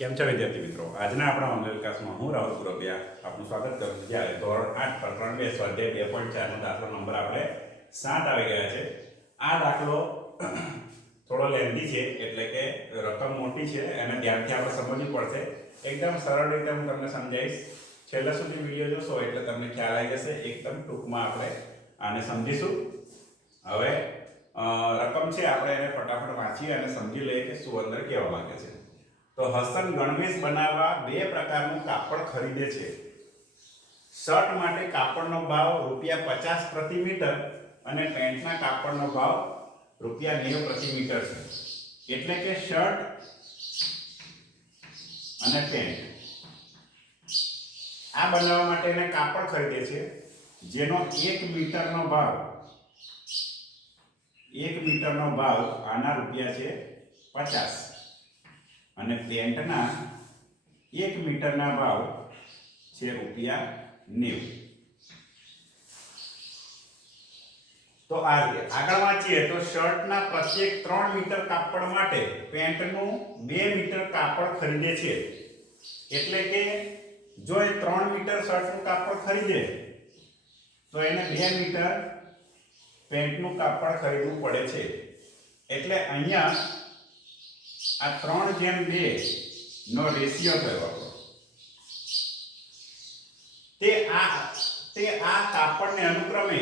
કેમ છો વિદ્યાર્થી મિત્રો? આજના આપણા ઓનલાઈન ક્લાસમાં હું રાહુલ પુરપિયા આપનું સ્વાગત કરું છું. જ્યારે ધોરણ 8 પ્રકરણ 2 સ્વાધ્યાય 2.4 નો દાખલો નંબર આપણે 7 આવી ગયા છે. આ દાખલો થોડો લેન્ધી છે, એટલે કે રકમ મોટી છે અને ધ્યાનથી આપણે સમજવી પડશે. એકદમ સરળ રીતે હું તમને સમજાવીશ. છેલ્લા સુધી વિડીયો જોશો એટલે તમને ખ્યાલ આવી જશે. એકદમ ટૂંકમાં આપણે આને સમજીશું. હવે રકમ છે, આપણે એને ફટાફટ વાંચીએ અને સમજી લઈએ કે શું અંદર કહેવા માંગે છે. તો હસન ગણવેશ બનાવવા બે પ્રકારનું કાપડ ખરીદે છે. શર્ટ માટે કાપડનો ભાવ ₹50 પ્રતિ મીટર અને પેન્ટના કાપડનો ભાવ ₹90 પ્રતિ મીટર છે. એટલે કે શર્ટ અને પેન્ટ આ બનાવવા માટે એને કાપડ ખરીદે છે, જેનો 1 મીટરનો ભાવ આના રૂપિયા છે 50 અને પેન્ટના 1 મીટરના ભાવ છે ₹90. તો આ રીતે આગળ વાંચીએ તો શર્ટના પ્રત્યેક 3 મીટર કાપડ માટે પેન્ટનું 2 મીટર કાપડ ખરીદે છે. એટલે કે જો એ 3 મીટર શર્ટનું કાપડ ખરીદે તો એને 2 મીટર પેન્ટનું કાપડ ખરીદવું પડે છે. એટલે અહીંયા આ 3:2 નો રેશિયો થયો. તે આ કાપડને અનુક્રમે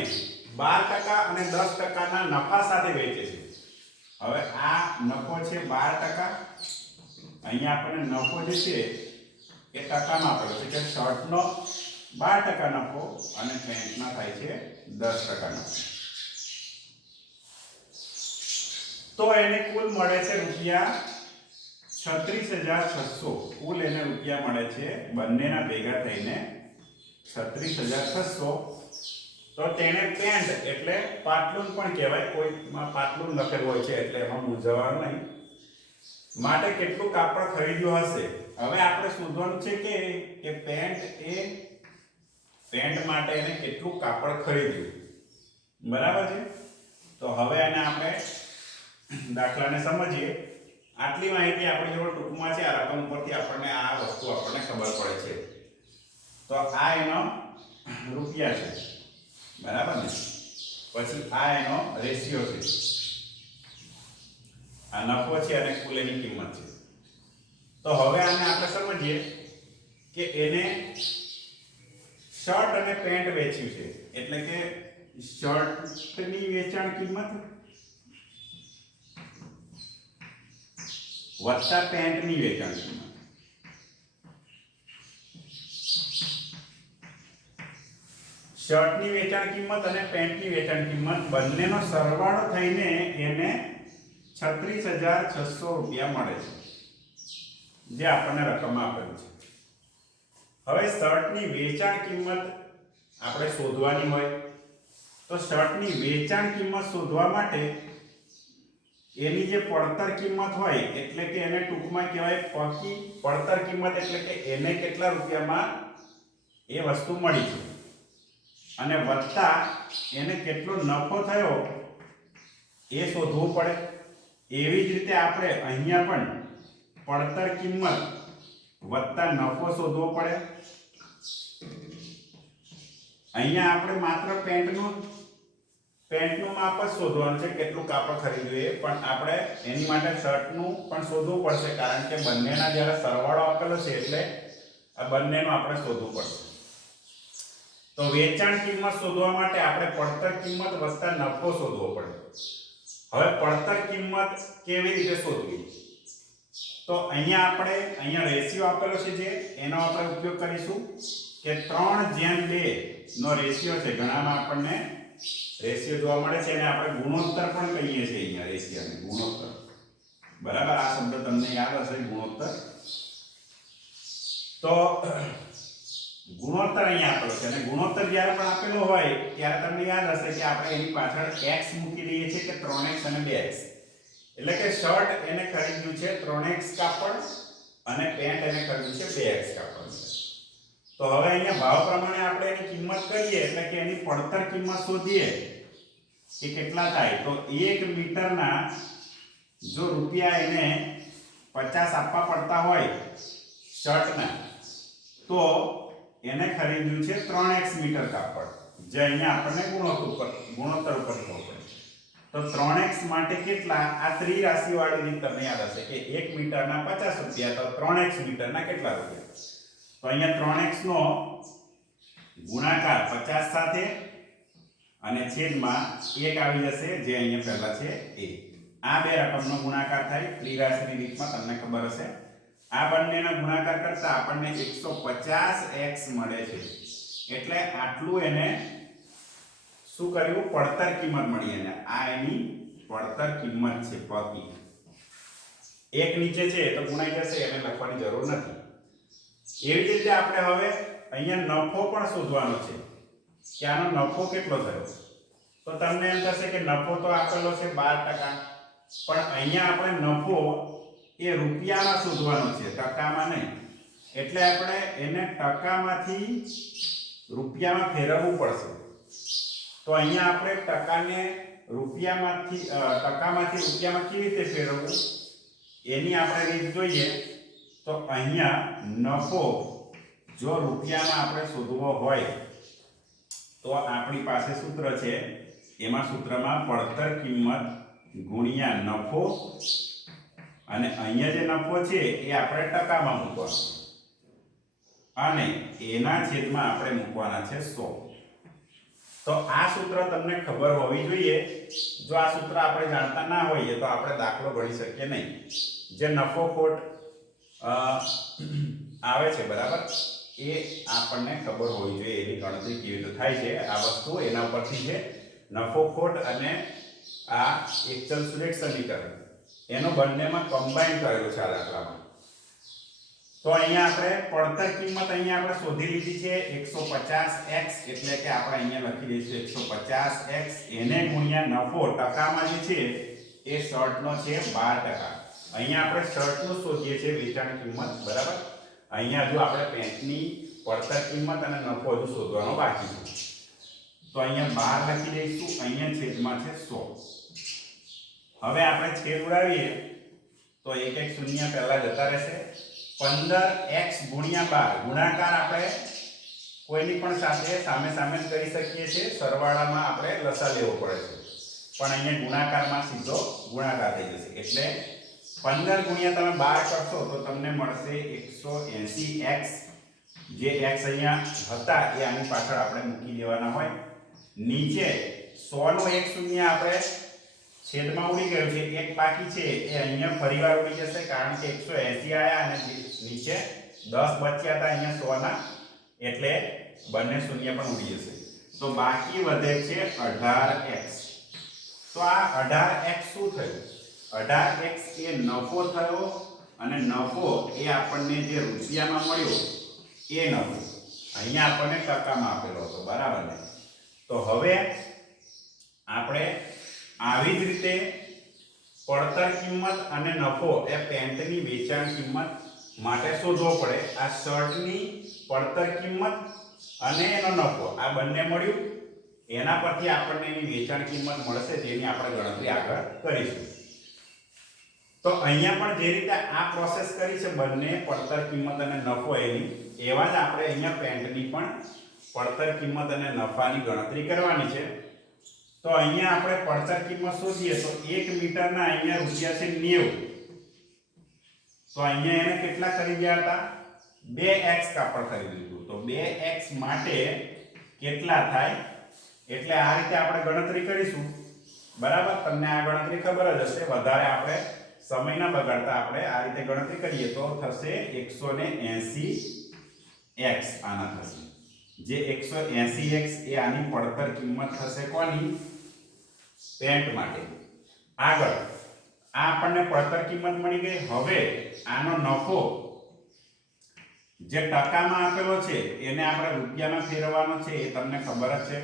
12% અને 10% ના નફા સાથે વેચે છે. હવે આ નફો છે 12%. અહીંયા આપણને નફો જે છે એ ટકામાં આપેલો છે કે શર્ટનો 12% નફો અને પેન્ટના થાય છે 10% નફો. તો એને કુલ મળે છે ₹36,600. કુલ એને રૂપિયા મળે છે બંનેના ભેગા થઈને 36,600. તો તેને પેન્ટ એટલે પાટલુન પણ કહેવાય. કોઈમાં પાટલુન લખેલું હોય છે એટલે એમાં મૂંઝવવાનું નહીં. માટે કેટલું કાપડ ખરીદ્યું હશે? હવે આપણે શોધવાનું છે કે પેન્ટ માટે એને કેટલું કાપડ ખરીદ્યું. બરાબર છે. તો હવે એને આપણે દાખલાને સમજીએ. આટલી માહિતી આપણી જોડે ટૂંકમાં છે. આ રકમ પરથી આપણને આ વસ્તુ આપણને ખબર પડે છે. તો આ એનો રૂપિયા છે, બરાબર ને? પછી આ એનો રેશિયો છે, આ નફો છે અને કુલ એની કિંમત છે. તો હવે આને આપણે સમજીએ કે એને શર્ટ અને પેન્ટ વેચ્યું છે. એટલે કે શર્ટની વેચાણ કિંમત વત્તા પેન્ટની વેચાણ કિંમત. શર્ટની વેચાણ કિંમત અને પેન્ટની વેચાણ કિંમત બંનેનો સરવાળો થઈને એને 36,600 રૂપિયા મળે છે, જે આપણને રકમમાં આપેલું છે. હવે શર્ટની વેચાણ કિંમત આપણે શોધવાની હોય તો શર્ટની વેચાણ કિંમત શોધવા માટે એની જે પડતર કિંમત હોય, એટલે કે એને ટૂંકમાં કહેવાય પકી પડતર કિંમત. એટલે કે એને કેટલા રૂપિયામાં એ વસ્તુ મળી છે અને વત્તા એને કેટલો નફો થયો એ શોધવું પડે. એવી જ રીતે આપણે અહીંયા પણ પડતર કિંમત વત્તા નફો શોધવો પડે. અહીંયા આપણે માત્ર પેન્ટનું માપ જ શોધવાનું છે, કેટલું કાપડ ખરીદ્યું એ. પણ આપણે એની માટે શર્ટનું પણ શોધવું પડશે, કારણ કે બંનેના જ્યારે સરવાળો આપેલો છે એટલે આ બંનેનો આપણે શોધવું પડશે. તો વેચાણ કિંમત શોધવા માટે આપણે પડતર કિંમત વત્તા નફો શોધવો પડે. હવે પડતર કિંમત કેવી રીતે શોધવી? તો અહીંયા રેશિયો આપેલો છે, જે એનો આપણે ઉપયોગ કરીશું કે 3:2 નો રેશિયો છે. ઘણામાં આપણને રેશિયો જોવા મળે છે અને આપણે ગુણોત્તર પણ કહીએ છીએ. અહીંયા રેશિયોને ગુણોત્તર, બરાબર? આ શબ્દ તમને યાદ હશે, ગુણોત્તર. તો ગુણોત્તર અહીંયા આપેલો છે અને ગુણોત્તર જ્યારે પણ આપેલો હોય ત્યારે તમને યાદ હશે કે આપણે એની પાછળ x મૂકી દઈએ છીએ કે 3x અને 2x. એટલે કે શર્ટ એને ખરીદ્યું છે 3x કાપડ અને પેન્ટ એને ખરીદ્યું છે 2x કાપડ. તો હવે અહીંયા ભાવ પ્રમાણે આપણે એની કિંમત કરીએ, એટલે કે એની પડતર કિંમત શોધીએ કે કેટલા થાય. તો 1 મીટરના જો રૂપિયા એને 50 આપવા પડતા હોય શર્ટના, તો એને ખરીદ્યું છે 3x મીટર કાપડ, જે અહીંયા આપણને ગુણોત્તર ઉપર ખબર પડે. તો 3x માટે કેટલા, આ ત્રિરાશિ વાળી રીત તમને યાદ હશે કે 1 મીટરના 50 રૂપિયા, તો 3x મીટરના કેટલા રૂપિયા. તો અહીંયા 3x નો ગુણાકાર 50 સાથે અને છેદમાં 1 આવી જશે, જે અહીંયા પહેલા છે એ. આ બે રકમનો ગુણાકાર થાય ત્રિરાશિની રીતમાં, તમને ખબર હશે. આ બંનેનો ગુણાકાર કરતા આપણને 150x મળે છે. એટલે આટલું એને શું કર્યું, પડતર કિંમત મળી. એને આ એની પડતર કિંમત છે પકી. એક નીચે છે તો ગુણાઈ જશે, એને લખવાની જરૂર નથી. એવી જ રીતે આપણે હવે અહીંયા નફો પણ શોધવાનો છે કે આનો નફો કેટલો થયો. તો તમને એમ થશે કે નફો તો આપેલો છે 12%, પણ અહીંયા આપણે નફો એ રૂપિયામાં શોધવાનો છે, ટકામાં નહીં. એટલે આપણે એને ટકામાંથી રૂપિયામાં ફેરવવું પડશે. તો અહીંયા આપણે ટકાને રૂપિયામાંથી ટકામાંથી રૂપિયામાં કેવી રીતે ફેરવવું એની આપણે રીત જોઈએ. તો અહીંયા નફો જો રૂપિયામાં આપણે શોધવો હોય તો આપણી પાસે સૂત્ર છે. એમાં સૂત્રમાં પડતર કિંમત ગુણ્યા નફો, અને અહીંયા જે નફો છે એ આપણે ટકામાં મૂકવાનો, અને એના છેદમાં આપણે મૂકવાના છે 100. તો આ સૂત્ર તમને ખબર હોવી જોઈએ. જો આ સૂત્ર આપણે જાણતા ના હોઈએ તો આપણે દાખલો ગણી શકીએ નહીં. જે નફો ખોટ આવે છે, બરાબર, એ આપણને ખબર હોવી જોઈએ. એની ગણતરી કેવી રીતે થાય છે આ વસ્તુ એના ઉપરથી છે. નફો ખોટ અને આ એક ચલ સુરેખ સમીકરણ એનો બંનેમાં કમ્બાઈન કરેલું છે આ દાખલામાં. તો અહીંયા આપણે પડતર કિંમત અહીંયા આપણે શોધી લીધી છે 150x, એટલે કે આપણે અહીંયા લખી દઈશું 150x, એને ગુણ્યા નફો ટકામાં જે છે એ શર્ટનો છે 12%. અહીંયા આપણે શર્ટનું શોધીએ છીએ વેચાણ કિંમત, બરાબર. અહીંયા હજુ આપણે પેન્ટની પડતર કિંમત અને નફો હજુ શોધવાનો બાકી છે. તો અહીંયા 12 લખી દઈશું, અહીંયા છેદમાં છે 100. હવે આપણે છેદ ઉડાવીએ તો એક એક શૂન્ય પહેલા જતા રહેશે. 15x ગુણ્યા 12 ગુણાકાર આપણે કોઈની પણ સાથે સામે સામે જ કરી શકીએ છીએ. સરવાળામાં આપણે લસા લેવો પડે છે, પણ અહીંયા ગુણાકારમાં સીધો ગુણાકાર થઈ જશે. એટલે 15 ગુણ્યા તમે 12 કરશો તો તમને મળશે 180x. જે x અહીંયા હતા એ આની પાછળ આપણે મૂકી દેવાના હોય. નીચે 100 નો એક શૂન્ય આપણે છેદમાં ઉડી ગયું છે, એક બાકી છે એ અહીંયા ફરીવાર ઉડી જશે, કારણ કે 180 આયા અને નીચે 10 બચ્યા હતા અહીંયા 100 ના, એટલે બંને શૂન્ય પણ ઉડી જશે. તો બાકી વધે છે 18x. તો આ 18x શું થયું? 18x એ નફો થયો, અને નફો એ આપણને જે રૂપિયામાં મળ્યો એ નફો અહીંયા આપણને ટકામાં આપેલો હતો, બરાબર ને. તો હવે આપણે આવી જ રીતે પડતર કિંમત અને નફો એ પેન્ટની વેચાણ કિંમત માટે શોધવો પડે. આ શર્ટની પડતર કિંમત અને એનો નફો આ બંને મળ્યું, એના પરથી આપણને એની વેચાણ કિંમત મળશે, જેની આપણે ગણતરી આગળ કરીશું. તો અહીંયા પણ જે રીતે આ પ્રોસેસ કરી છે બંને પડતર કિંમત અને નફો એની, એવા જ આપણે અહીંયા પેન્ટની પણ પડતર કિંમત અને નફાની ગણતરી કરવાની છે. તો અહીંયા આપણે પડતર કિંમત શોધીએ તો 1 મીટરના અહીંયા રૂપિયા છે 90. તો અહીંયા એને કેટલા ખરીદ્યા હતા? 2x કાપડ ખરીદ્યું હતું. તો 2x માટે કેટલા થાય? એટલે આ રીતે આપણે ગણતરી કરીશું, બરાબર. તમને આ ગણતરી ખબર જ હશે, વધારે આપણે સમય ના બગાડતા આપણે આ રીતે ગણતરી કરીએ તો થશે 180x. આના થશે જે 180x એ આની પડતર કિંમત થશે કોની? પેન્ટ માટે. આગળ આ આપણને પડતર કિંમત મળી ગઈ. હવે આનો નફો જે ટકામાં આપેલો છે એને આપણે રૂપિયામાં ફેરવવાનો છે, એ તમને ખબર જ છે.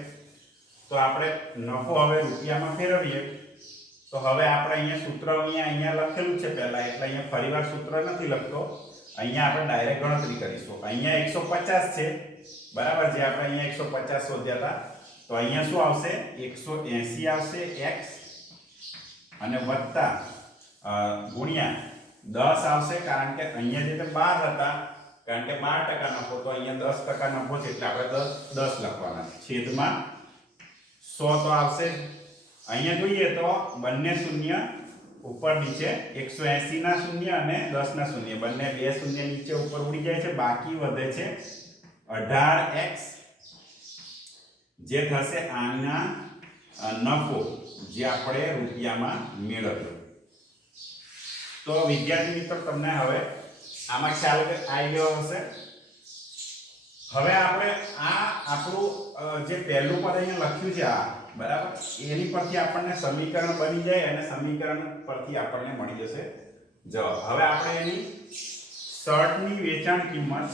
તો આપણે નફો હવે રૂપિયામાં ફેરવીએ તો હવે આપણે અહીંયા સૂત્ર અહીંયા લખેલું છે પહેલા, એટલે અહીંયા ફરીવાર સૂત્ર નથી લખતો. અહીંયા આપણે ડાયરેક્ટ ગણતરી કરીશું. અહીંયા 150 છે, બરાબર, જે આપણે અહીંયા 150 શોધ્યા હતા. તો અહીંયા શું આવશે? 180 આવશે x, અને વત્તા ગુણ્યા 10 આવશે, કારણ કે અહીંયા જે તે 12 હતા, કારણ કે 12% નફો, તો અહીંયા 10% નફો છે એટલે આપણે 10 લખવાના છે. છેદમાં 100 તો આવશે જ. અહીંયા જોઈએ તો બંને શૂન્ય ઉપર નીચે, 180 ના શૂન્ય અને 10 ના શૂન્ય, બંને બે શૂન્ય નીચે ઉપર ઉડી જાય છે. બાકી વધે છે 18x, જે થશે આના નફો જે આપણે રૂપિયામાં મેળવ્યો. તો વિદ્યાર્થી મિત્રો, તમને હવે આમાં ખ્યાલ આવી ગયો હશે. હવે આપણે આ આપણું જે પહેલું પદ અહીંયા લખ્યું છે આ, બરાબર, એની પરથી આપણને સમીકરણ બની જાય અને સમીકરણ પરથી આપણને મળી જશે જવાબ. હવે આપણે એની શર્ટની વેચાણ કિંમત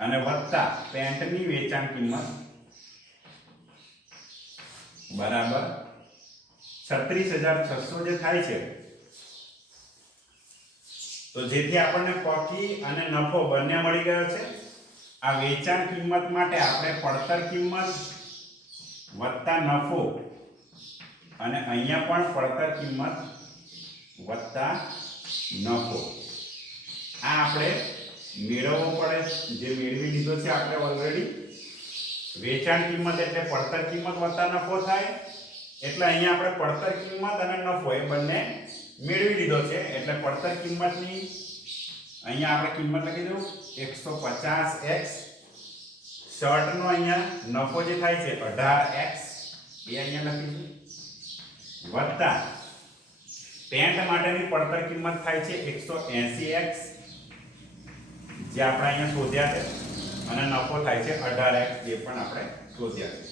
અને વત્તા પેન્ટની વેચાણ કિંમત બરાબર 36,600 જે થાય છે, તો જેથી આપણને પોકી અને નફો બંને મળી ગયો છે. આ વેચાણ કિંમત માટે આપણે પડતર કિંમત વત્તા નફો, અને અહીંયા પણ પડતર કિંમત વત્તા નફો, આ આપણે મેળવવો પડે, જે મેળવી લીધો છે આપણે ઓલરેડી. વેચાણ કિંમત એટલે પડતર કિંમત વત્તા નફો થાય, એટલે અહીંયા આપણે પડતર કિંમત અને નફો એ બંને મેળવી લીધો છે. એટલે પડતર કિંમતની અહીંયા આપણે કિંમત લખી દઉં 150x, શર્ટનો અહીંયા નફો જે થાય છે 18x એ અહીંયા લખીશું, વત્તા પેન્ટ માટેની પડતર કિંમત થાય છે 180x, જે આપણે અહીંયા શોધ્યા છે, અને નફો થાય છે 18x, જે પણ આપણે શોધ્યા છે,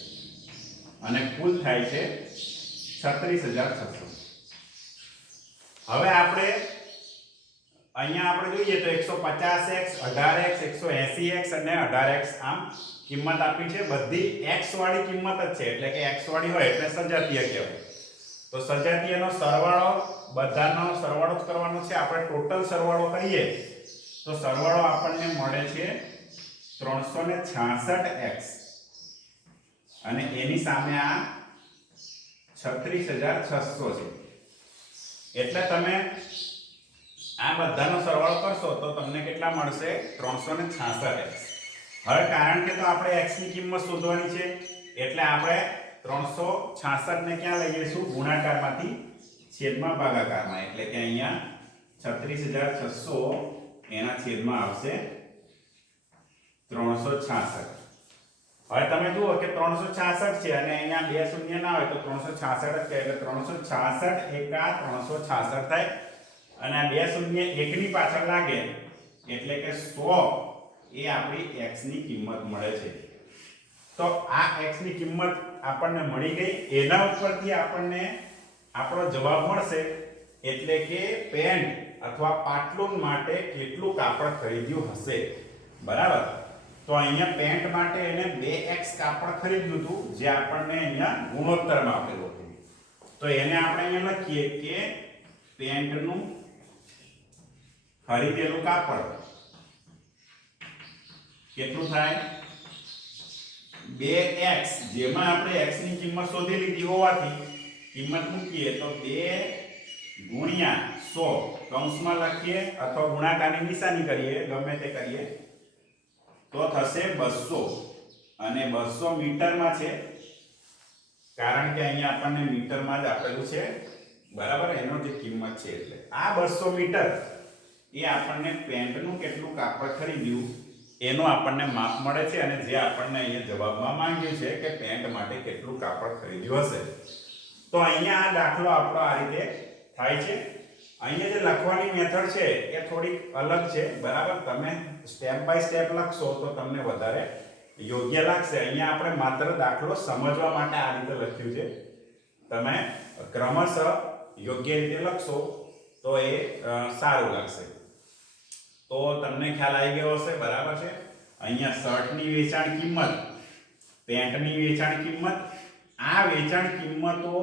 અને કુલ થાય છે 36,600. હવે આપણે અહીંયા આપણે જોઈએ તો 150x, 18x, 180x અને 18x આમ કિંમત આપી છે. બધી x વાળી કિંમત જ છે, એટલે કે x વાળી હોય એટલે સજાતીય કહેવાય. તો સજાતીયનો સરવાળો, બધાનો સરવાળો જ કરવાનો છે. આપણે ટોટલ સરવાળો કરીએ તો સરવાળો આપણને મળે છે 366x, અને એની સામે આ 36,600 છે. એટલે તમે આ બધાનો સરવાળો કરશો તો તમને કેટલા મળશે? 366x. હવે કારણ કે તો આપણે x ની કિંમત શોધવાની છે, એટલે આપણે 366 ને ક્યાં લઈ જઈશું? ગુણાકારમાંથી છેદમાં ભાગાકારમાં. એટલે કે અહીંયા 36,600 એના છેદમાં આવશે 366. હવે તમે જુઓ કે 366 છે અને અહીંયા બે શૂન્ય ના હોય તો 366 જ કહે, એટલે 366 એકા 366 થાય, અને આ બે શૂન્ય એકની પાછળ લાગે એટલે કે 100 એ આપણી x ની કિંમત મળે છે. તો આ x ની કિંમત આપણને મળી ગઈ. એના ઉપરથી આપણને આપણો જવાબ મળશે, એટલે કે પેન્ટ અથવા પાટલુન માટે કેટલું કાપડ ખરીદ્યું હશે. બરાબર. તો અહીંયા પેન્ટ માટે એને 2x કાપડ ખરીદ્યું હતું, જે આપણને અહીંયા ગુણોત્તરમાં આપેલું હતું. તો એને આપણે અહીંયા લખીએ કે પેન્ટનું ખરીદેલું કાપડ કેટલું થાય? 2x, જેમાં આપણે x ની કિંમત શોધી લીધી હોવાથી કિંમત મૂકીએ તો 2 ગુણ્યા 100 કૌંસમાં લખીએ અથવા ગુણાકારની નિશાની કરીએ, ગમે તે કરીએ તો થશે 200, અને 200 મીટરમાં છે, કારણ કે અહીંયા આપણને મીટરમાં જ આપેલું છે. બરાબર, એનો જે કિંમત છે એટલે આ 200 મીટર એ આપણને પેન્ટનું કેટલું કાપડ ખરીદ્યું એનો આપણને માપ મળે છે, અને જે આપણને અહીંયા જવાબમાં માંગ્યું છે કે પેન્ટ માટે કેટલું કાપડ ખરીદ્યું હશે. તો અહીંયા આ દાખલો આપણો આ રીતે થાય છે. અહીંયા જે લખવાની મેથડ છે એ થોડી અલગ છે. બરાબર, તમે સ્ટેપ બાય સ્ટેપ લખશો તો તમને વધારે યોગ્ય લાગશે. અહીંયા આપણે માત્ર દાખલો સમજવા માટે આ રીતે લખ્યું છે. તમે ક્રમશઃ યોગ્ય રીતે લખશો તો એ સારું લાગશે. તો તમને ખ્યાલ આવી ગયો હશે. બરાબર છે. અહીંયા શર્ટની વેચાણ કિંમત, પેન્ટની વેચાણ કિંમત, આ વેચાણ કિંમતો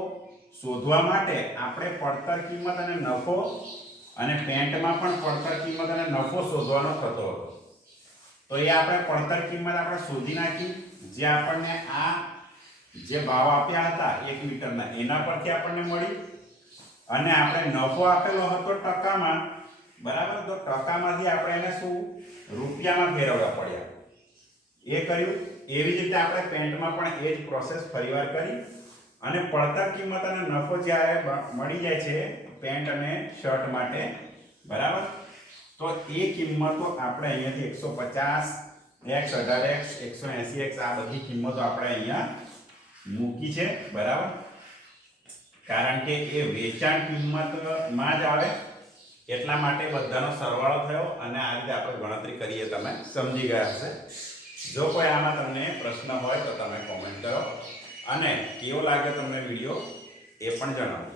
શોધવા માટે આપણે પડતર કિંમત અને નફો, અને પેન્ટમાં પણ પડતર કિંમત અને નફો શોધવાનો થતો હતો. તો એ આપણે પડતર કિંમત આપણે શોધી નાખી, જે આપણને આ જે ભાવ આપ્યા હતા 1 મીટરના એના પરથી આપણને મળી. અને આપણે નફો આપેલો હતો ટકામાં, બરાબર, તો ટકામાંથી આપણે એને શું રૂપિયામાં ફેરવવા પડ્યા, એ કર્યું. એવી જ રીતે આપણે પેન્ટમાં પણ એ જ પ્રોસેસ ફરીવાર કરી અને પડતર કિંમત અને નફો જ્યારે મળી જાય છે પેન્ટ અને શર્ટ માટે, બરાબર, તો એ કિંમતો આપણે અહીંયાથી 150x, 18x, 180x આ બધી કિંમતો આપણે અહીંયા મૂકી છે, બરાબર, કારણ કે એ વેચાણ કિંમતમાં જ આવે એટલા માટે બધાનો સરવાળો થયો અને આ રીતે આપણે ગણતરી કરીએ. તમે સમજી ગયા હશે. જો કોઈ આમાં તમને પ્રશ્ન હોય તો તમે કોમેન્ટ કરો અને કેવો લાગ્યો તમને વિડીયો એ પણ જણાવો.